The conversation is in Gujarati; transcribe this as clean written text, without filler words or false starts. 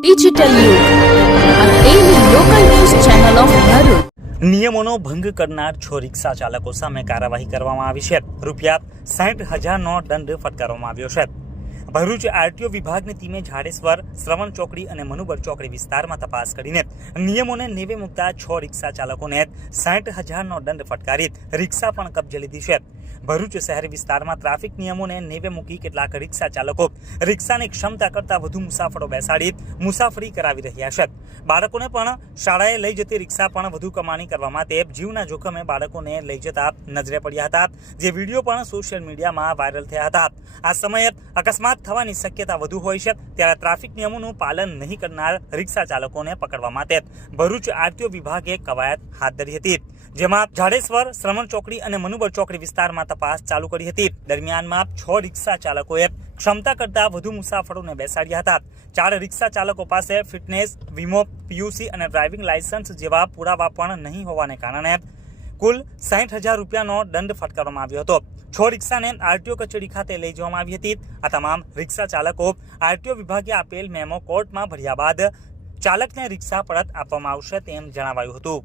ડિજિટલ યુગ આ daily local news channel of Bharuch. નિયમોનો ભંગ કરનાર 6 રિક્ષા ચાલકો સામે કાર્યવાહી કરવામાં આવી છે. ₹60,000નો દંડ ફટકારવામાં આવ્યો છે. ભરૂચ આરટીઓ વિભાગની ટીમે જાડેશ્વર, શ્રવણ ચોકડી અને મનુબર ચોકડી વિસ્તારમાં તપાસ કરીને નિયમોને નેવે મૂકતા 6 રિક્ષા ચાલકોને 60,000નો દંડ ફટકારી રિક્ષા પણ કબજે લીધી છે. ભરૂચ શહેરી વિસ્તારમાં ટ્રાફિક નિયમોને નેવે મૂકી કેટલાક રિક્ષા ચાલકો રિક્ષાની ક્ષમતા કરતાં વધુ મુસાફરો બેસાડી મુસાફરી કરાવી રહ્યા છે. બાળકોને પણ શાળાએ લઈ જતી રિક્ષા પણ વધુ કમાણી કરવા માટે જીવના જોખમે બાળકોને લઈ જતા નજરે પડ્યા હતા, જે વિડીયો પણ સોશિયલ મીડિયામાં વાયરલ થયા હતા. આ સમયે અકસ્માત થવાની શક્યતા વધુ હોય છે, ત્યારે ટ્રાફિક નિયમોનું પાલન નહીં કરનાર રિક્ષા ચાલકોને પકડવા માટે ભરૂચ આરટીઓ વિભાગે કવાયત હાથ ધરી હતી, જેમાં જાડેશ્વર, શ્રવણ ચોકડી અને મનુબર ચોકડી વિસ્તારમાં તપાસ ચાલુ કરી હતી. દરમિયાનમાં 6 રિક્ષા ચાલકોએ ક્ષમતા કરતાં વધુ મુસાફરોને બેસાડ્યા હતા. 4 રિક્ષા ચાલકો પાસે ફિટનેસ, વીમો, પીયુસી અને ડ્રાઇવિંગ લાયસન્સ જેવા પુરાવા પણ નહીં હોવાને કારણે કુલ ₹60,000નો દંડ ફટકારવામાં આવ્યો હતો. 6 રિક્ષાને આરટીઓ કચેરી ખાતે લઈ જવામાં આવી હતી. આ તમામ રિક્ષા ચાલકો આરટીઓ વિભાગે આપેલ મેમો કોર્ટમાં ભર્યા બાદ ચાલકને રિક્ષા પરત આપવામાં આવશે તેમ જણાવાયું હતું.